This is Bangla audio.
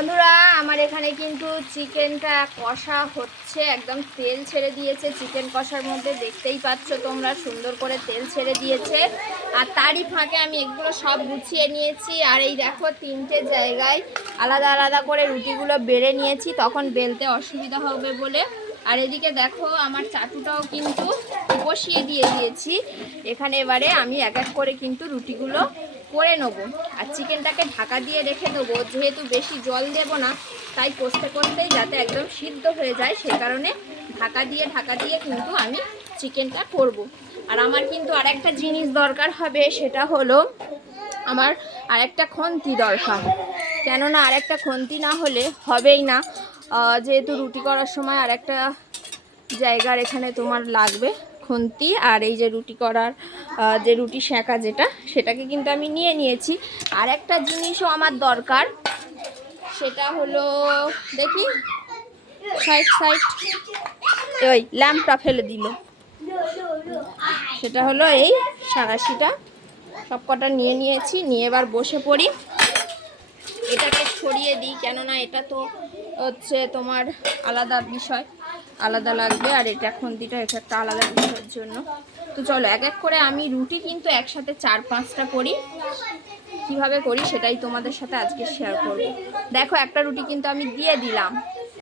বন্ধুরা, আমার এখানে কিন্তু চিকেনটা কষা হচ্ছে। একদম তেল ছেড়ে দিয়েছে, চিকেন কষার মধ্যে দেখতেই পাচ্ছ তোমরা, সুন্দর করে তেল ছেড়ে দিয়েছে। আর তারই ফাঁকে আমি এগুলো সব গুছিয়ে নিয়েছি। আর এই দেখো, তিনটে জায়গায় আলাদা আলাদা করে রুটিগুলো বেড়ে নিয়েছি। তখন বেলতে অসুবিধা হবে বলে আর এদিকে দেখো, আমার চাটুটাও কিন্তু বসিয়ে দিয়ে দিয়েছি। এখানে এবারে আমি এক এক করে কিন্তু রুটিগুলো করে নেব। আর চিকেনটাকে ঢাকা দিয়ে রেখে দেবো। যেহেতু বেশি জল দেব না, তাই কষতে কষতেই যাতে একদম সিদ্ধ হয়ে যায় সে কারণে ঢাকা দিয়ে ঢাকা দিয়ে কিন্তু আমি চিকেনটা করব। আর আমার কিন্তু আরেকটা জিনিস দরকার হবে, সেটা হলো আমার আরেকটা খন্তি দরকার। কেননা আরেকটা খন্তি না হলে হবেই না। যেহেতু রুটি করার সময় আর একটা জায়গার এখানে তোমার লাগবে খুন্তি, আর এই যে রুটি করার যে রুটি সেঁকা যেটা, সেটাকে কিন্তু আমি নিয়ে নিয়েছি। আর একটা জিনিসও আমার দরকার, সেটা হলো, দেখি, সাইড সাইড, ওই ল্যাম্পটা ফেলে দিল। সেটা হলো এই সাঁড়াশিটা সব কটা নিয়ে নিয়েছি, নিয়ে এবার বসে পড়ি। এটাকে ছড়িয়ে দিই, কেননা এটা তো হচ্ছে তোমার আলাদা বিষয়, আলাদা লাগবে, আর এটা এখন দিটা এটা একটা আলাদা বিষয়ের জন্য। তো চলো, এক এক করে আমি রুটি কিন্তু একসাথে চার পাঁচটা করি। কীভাবে করি সেটাই তোমাদের সাথে আজকে শেয়ার করব। দেখো, একটা রুটি কিন্তু আমি দিয়ে দিলাম।